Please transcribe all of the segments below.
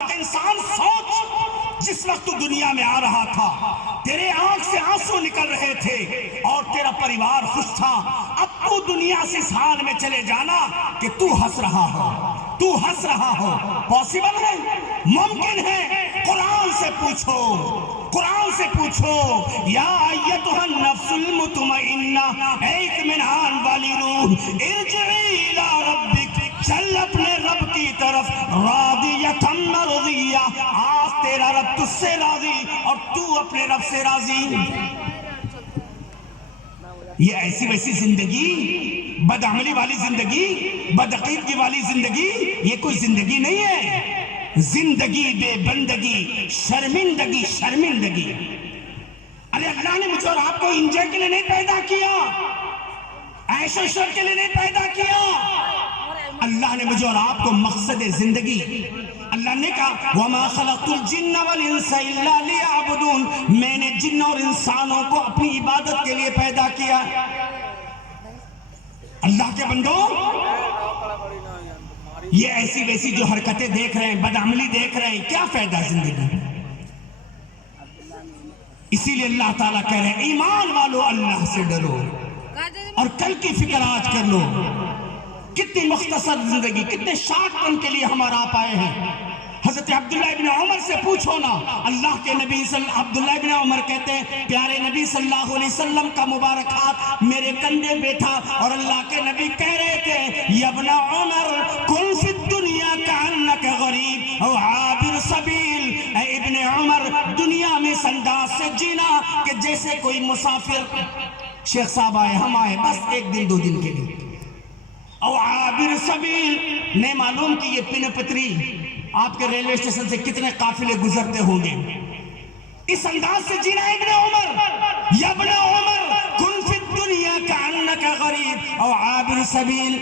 انسان سوچ، جس وقت تو دنیا میں آ رہا تھا تیرے آنکھ سے آنسو نکل رہے تھے اور تیرا پریوار خوش تھا، اب تو دنیا سے اس حال میں چلے جانا کہ تو ہنس رہا ہو، پاسبل ہے؟ ممکن ہے؟ قرآن سے پوچھو یا ایتھا النفس المطمئنہ، اے اطمینان والی روح، ارجعی الی ربک، چل اپنے رب کی طرف، راضیۃ مرضیہ، آج تیرا رب تجھ سے راضی اور تو اپنے رب سے راضی۔ یہ ایسی ویسی زندگی، بدعملی والی زندگی، بدعقیدگی والی زندگی، یہ کوئی زندگی نہیں ہے۔ زندگی بے بندگی، شرمندگی۔ ارے اللہ نے مجھے اور آپ کو انجوائے کے لیے نہیں پیدا کیا، عیش و عشرت کے لیے نہیں پیدا کیا۔ اللہ نے مجھے اور آپ کو مقصد زندگی، اللہ نے کہا وَمَا خَلَقْتُ الْجِنَّ وَالْإِنسَ إِلَّا لِيَعْبُدُونَ، میں نے جن اور انسانوں کو اپنی عبادت کے لیے پیدا کیا۔ اللہ کے بندو، یہ ایسی ویسی جو حرکتیں دیکھ رہے ہیں، بدعملی دیکھ رہے ہیں، کیا فائدہ زندگی؟ اسی لیے اللہ تعالیٰ کہہ رہے ہیں ایمان والو اللہ سے ڈرو اور کل کی فکر آج کر لو۔ کتنی مختصر زندگی، کتنے شارٹ ٹرم کے لیے ہمارا آپ آئے ہیں۔ حضرت عبداللہ ابن عمر سے پوچھو نا، اللہ کے نبی عبداللہ ابن عمر کہتے ہیں پیارے نبی صلی اللہ علیہ وسلم کا مبارک ہاتھ میرے کندھے پہ تھا اور اللہ کے نبی کہہ رہے تھے یا ابن عمر کن فی الدنیا کأنک غریب او عابر سبیل، اے ابن عمر دنیا میں اس انداز سے جینا کہ جیسے کوئی مسافر، شیخ صاحب آئے، ہم آئے بس ایک دن دو دن کے لیے، او عابر سبیل، نہیں معلوم کہ یہ پن پتری آپ کے ریلوے اسٹیشن سے کتنے قافلے گزرتے ہوں گے، اس انداز سے جینا ابن عمر، یا ابن عمر کن فی الدنیا کأنک غریب او عابر سبیل۔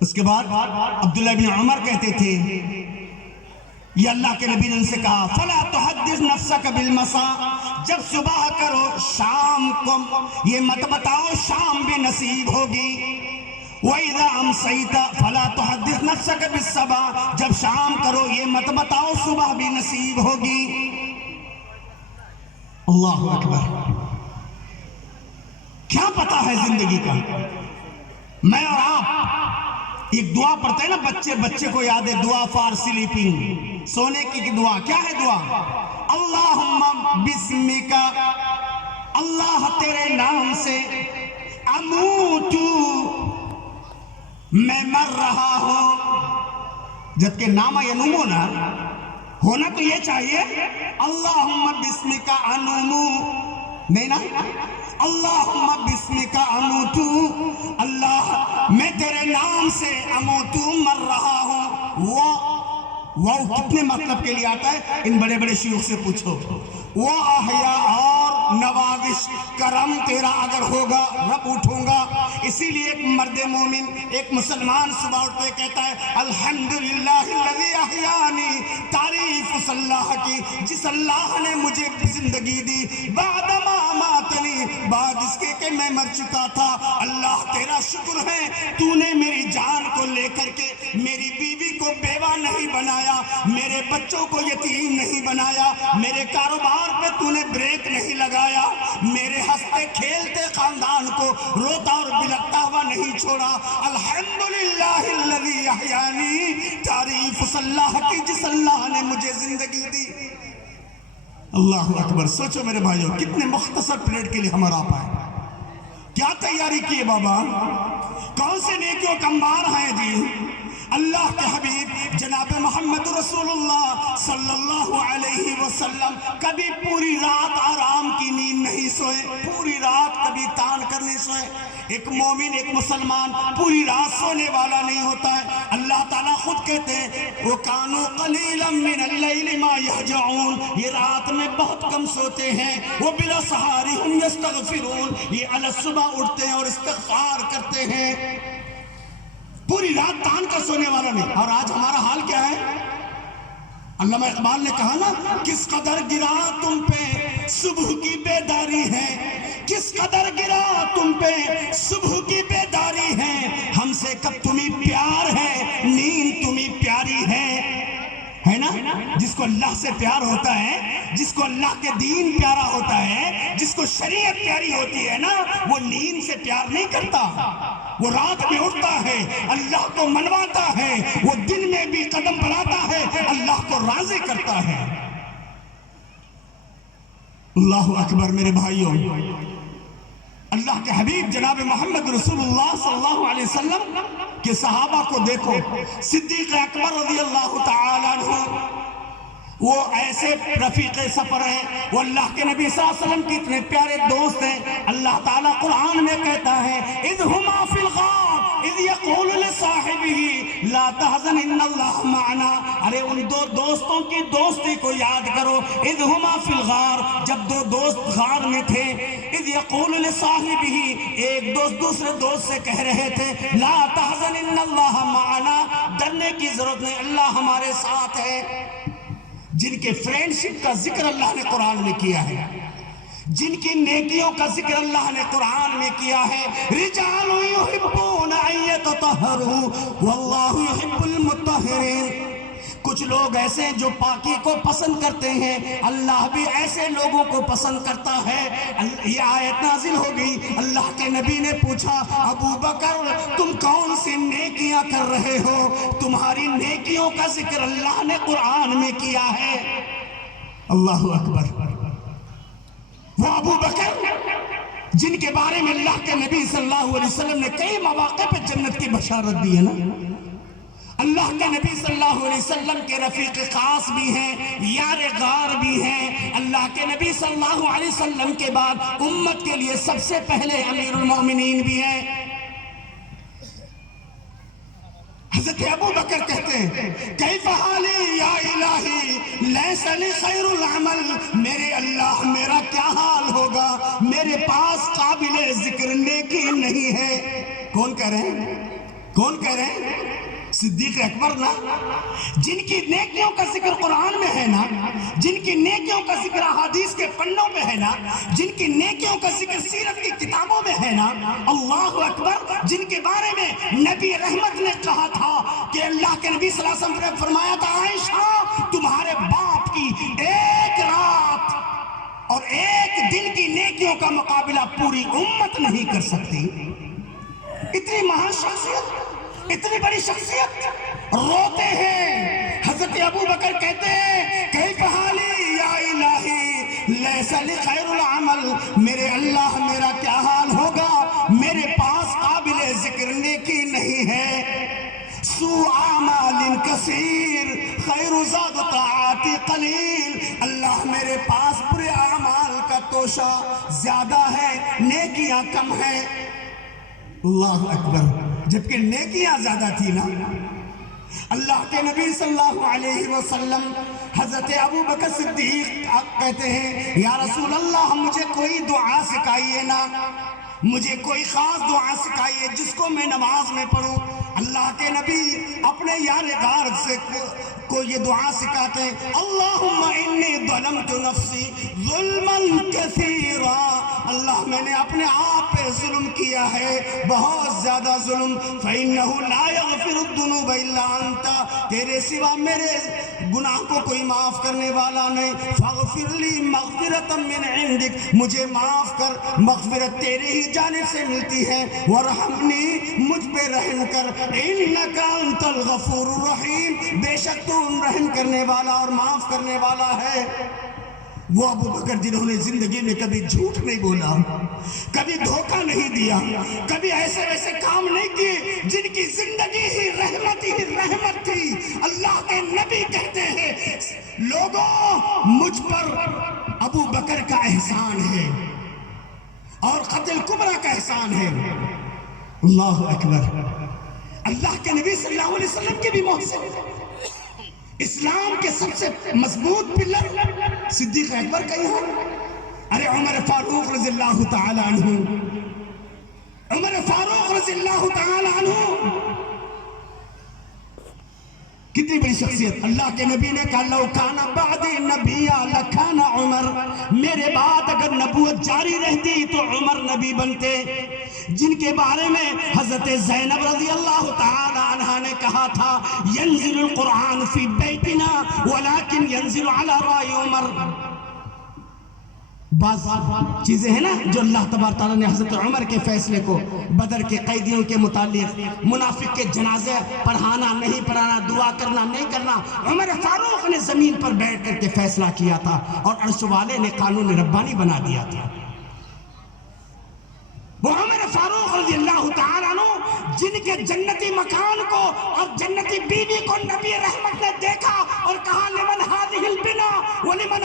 اس کے بعد عبداللہ ابن عمر کہتے تھے یہ اللہ کے نبی نے ان سے کہا فَلَا تُحَدِّثْ نَفْسَكَ بِالْمَسَاء، جب صبح کرو شام کو یہ مت بتاؤ شام بھی نصیب ہوگی، وَإِذَا أَمْسَيْتَ فَلَا تُحَدِّثْ نَفْسَكَ بِالصَّبَاحِ، جب شام کرو یہ مت بتاؤ صبح بھی نصیب ہوگی۔ اللہ اکبر، کیا پتا ہے زندگی کا؟ میں اور آپ ایک دعا پڑھتے ہیں نا، بچے کو یاد ہے دعا فار سلیپنگ، سونے کی دعا، کیا ہے دعا؟ اللہم بسمک، اللہ تیرے نام سے، اموتو، میں مر رہا ہوں، جبکہ نامہ ینومو نا ہونا تو یہ چاہیے اللہم بسمک انومو، نہیں نا، اللہم بسمک اموتو، اللہ میں تیرے نام سے اموتو مر رہا ہوں۔ وہ کتنے مطلب کے لیے آتا ہے؟ ان بڑے بڑے شیوخ سے پوچھو۔ وہ احیاء اور نواگش، کرم تیرا اگر ہوگا رب اٹھوں گا۔ اسی لیے ایک مرد مومن، ایک مسلمان صبح اٹھتے کہتا ہے الحمدللہ الذی احیانی، تعریف اس اللہ کی جس اللہ نے مجھے زندگی دی، بعد ما اماتنی، بعد اس کے کہ میں مر چکا تھا۔ اللہ تیرا شکر ہے تو نے میری جان کو لے کر کے میری بیوی کو بیوہ نہیں بنایا، میرے بچوں کو یتیم نہیں بنایا، میرے کاروبار پہ تو نے بریک نہیں لگایا، میرے ہنستے کھیلتے خاندان کو روتا اور بلکتا ہوا نہیں چھوڑا۔ الحمدللہ الذی احیانی، تعریف اس اللہ کی جس اللہ نے مجھے زندگی دی۔ اللہ اکبر، سوچو میرے بھائیوں کتنے مختصر پلیٹ کے لیے ہمارا آپ آئے، کیا تیاری کی ہے بابا، کون سے نیکیوں کا انبار ہیں جی۔ اللہ کے حبیب جناب محمد رسول اللہ صلی اللہ علیہ وسلم کبھی پوری رات آرام کی نیند نہیں سوئے، پوری رات کبھی تان کر نہیں سوئے۔ ایک مومن، ایک مسلمان پوری رات سونے والا نہیں ہوتا ہے۔ اللہ تعالیٰ خود کہتے ہیں وَكَانُوا قَلِيلًا مِّنَ اللَّيْلِ مَا يَهْجَعُونَ، یہ رات میں بہت کم سوتے ہیں۔ وَبِالْأَسْحَارِ هُمْ يَسْتَغْفِرُونَ، یہ صبح اٹھتے ہیں اور استغفار کرتے ہیں۔ پوری رات تان کر سونے والا نہیں۔ اور آج ہمارا حال کیا ہے؟ علامہ اقبال نے کہا نا کس قدر گرا تم پہ صبح کی بیداری ہے، کس قدر گرا تم پہ صبح کی بیداری ہے، ہم سے کب تمہیں پیار ہے، نیند تمہیں پیاری اللہ سے پیار ہوتا ہے، جس کو اللہ کے دین پیارا ہوتا ہے، جس کو شریعت پیاری ہوتی ہے نا، وہ نیند سے پیار نہیں کرتا، وہ رات میں اٹھتا ہے، اللہ کو منواتا ہے، وہ دن میں بھی قدم بڑھاتا ہے، اللہ کو راضی کرتا ہے۔ اللہ اکبر میرے بھائیوں، اللہ کے حبیب جناب محمد رسول اللہ صلی اللہ علیہ وسلم کے صحابہ کو دیکھو، صدیق اکبر رضی اللہ تعالیٰ عنہ، وہ ایسے رفیق سفر ہیں، وہ اللہ کے نبی صلی اللہ علیہ وسلم کے اتنے پیارے دوست ہیں۔ اللہ تعالیٰ قرآن میں کہتا ہے اذ ہما فی الغار اذ یقول لصاحبہ لا تحزن ان اللہ معنا۔ ارے ان دو دوستوں کی دوستی کو یاد کرو، اذ ہما فی الغار، جب دو دوست غار میں تھے، اذ یقول لصاحبہ، ایک دوست دوسرے دوست سے کہہ رہے تھے لا تحزن ان اللہ معنا، ڈرنے کی ضرورت نہیں، اللہ ہمارے ساتھ ہے۔ جن کے فرینڈشپ کا ذکر اللہ نے قرآن میں کیا ہے، جن کی نیکیوں کا ذکر اللہ نے قرآن میں کیا ہے، رجال یحبون ان یتطہروا واللہ یحب المطہرین۔ کچھ لوگ ایسے ہیں جو پاکی کو پسند کرتے ہیں، اللہ بھی ایسے لوگوں کو پسند کرتا ہے۔ یہ آیت نازل ہو گئی، اللہ کے نبی نے پوچھا ابو بکر تم کون سی نیکیاں کر رہے ہو؟ تمہاری نیکیوں کا ذکر اللہ نے قرآن میں کیا ہے۔ اللہ اکبر۔ وہ ابو بکر جن کے بارے میں اللہ کے نبی صلی اللہ علیہ وسلم نے کئی مواقع پہ جنت کی بشارت دی ہے نا، اللہ کے نبی صلی اللہ علیہ وسلم کے رفیق خاص بھی ہیں، یار غار بھی ہیں، اللہ کے نبی صلی اللہ علیہ وسلم کے بعد امت کے لیے سب سے پہلے امیر المومنین بھی ہیں۔ حضرت ابو بکر کہتے ہیں کیف حالی یا الہی لیس لی خیر العمل، میرے اللہ میرا کیا حال ہوگا، میرے پاس قابل ذکر نیکی نہیں ہے۔ کون کہہ رہے ہیں؟ کون کہہ رہے ہیں؟ صدیق اکبر نا، جن کی نیکیوں کا ذکر قرآن میں ہے نا، جن کی نیکیوں کا ذکر احادیث کے پنوں میں ہے نا، جن کی نیکیوں کا ذکر سیرت کی کتابوں میں ہے نا، اللہ اکبر، جن کے بارے میں نبی رحمت نے کہا تھا کہ اللہ کے نبی صلی اللہ علیہ وسلم نے فرمایا تھا عائشہ تمہارے باپ کی ایک رات اور ایک دن کی نیکیوں کا مقابلہ پوری امت نہیں کر سکتی۔ اتنی مہان شخصیت، اتنی بڑی شخصیت، روتے ہیں۔ حضرت ابو بکر کہتے ہیں کیف حالی یا الہی لیس لی خیر العمل، میرے اللہ میرا کیا حال ہوگا، میرے پاس قابل ذکر نیکی نہیں ہے۔ سوء اعمال کثیر خیر زاد طاعات قلیل، اللہ میرے پاس برے اعمال کا توشہ زیادہ ہے، نیکیاں کم ہیں۔ اللہ اکبر، جبکہ نیکیاں زیادہ تھی نا۔ اللہ کے نبی صلی اللہ علیہ وسلم حضرت ابو بکر صدیق کہتے ہیں یا رسول اللہ مجھے کوئی دعا سکھائیے نا، مجھے کوئی خاص دعا سکھائیے جس کو میں نماز میں پڑھوں۔ اللہ کے نبی اپنے یار غار سے کو یہ دعا سکھاتے ہیں اللہم انی ظلمت نفسی ظلما کثیرا، اللہ میں نے اپنے آپ پہ ظلم کیا ہے، بہت زیادہ ظلم، فإنہ لا یغفر الذنوب الا انت، تیرے سوا میرے گناہ کو کوئی معاف کرنے والا نہیں، فاغفر لی مغفرتا من عندک، مجھے معاف کر، مغفرت تیرے ہی جانب سے ملتی ہے، ورحمنی، مجھ پہ رحم کر، انک انت الغفور الرحیم، بے شک تو رحم کرنے والا اور معاف کرنے والا ہے۔ وہ ابو بکر جنہوں نے زندگی میں کبھی جھوٹ نہیں بولا، کبھی دھوکہ نہیں دیا، کبھی ایسے ویسے کام نہیں کیے، جن کی زندگی ہی رحمت تھی۔ اللہ کے نبی کہتے ہیں لوگوں مجھ پر ابو بکر کا احسان ہے اور قتل کبریٰ کا احسان ہے۔ اللہ اکبر، اللہ کے نبی صلی اللہ علیہ وسلم کے بھی محسن، اسلام کے سب سے مضبوط پلر صدیق اکبر کا یہاں، ارے عمر فاروق رضی اللہ تعالی عنہ، عمر فاروق رضی اللہ تعالی عنہ کتنی بڑی شخصیت۔ اللہ کے نبی نے کہا لو کان بعدی نبیا لکان عمر، میرے بعد اگر نبوت جاری رہتی تو عمر نبی بنتے۔ جن کے بارے میں حضرت زینب رضی اللہ تعالی عنہ نے کہا تھا ینزل القرآن فی بیتنا ولیکن ینزل علی رأی عمر. بعض چیزیں ہیں نا جو اللہ تبارک تعالیٰ نے حضرت عمر کے فیصلے کو بدر کے قیدیوں کے متعلق منافق کے جنازے پڑھانا نہیں پڑھانا دعا کرنا نہیں کرنا عمر فاروق نے زمین پر بیٹھ کر کے فیصلہ کیا تھا اور عرش والے نے قانون ربانی بنا دیا تھا. وہ عمر فاروق رضی اللہ تعالیٰ عنہ جن کے جنتی مکان کو اور جنتی بیوی کو نبی رحمت نے دیکھا اور کہا لمن هذه البنا ولمن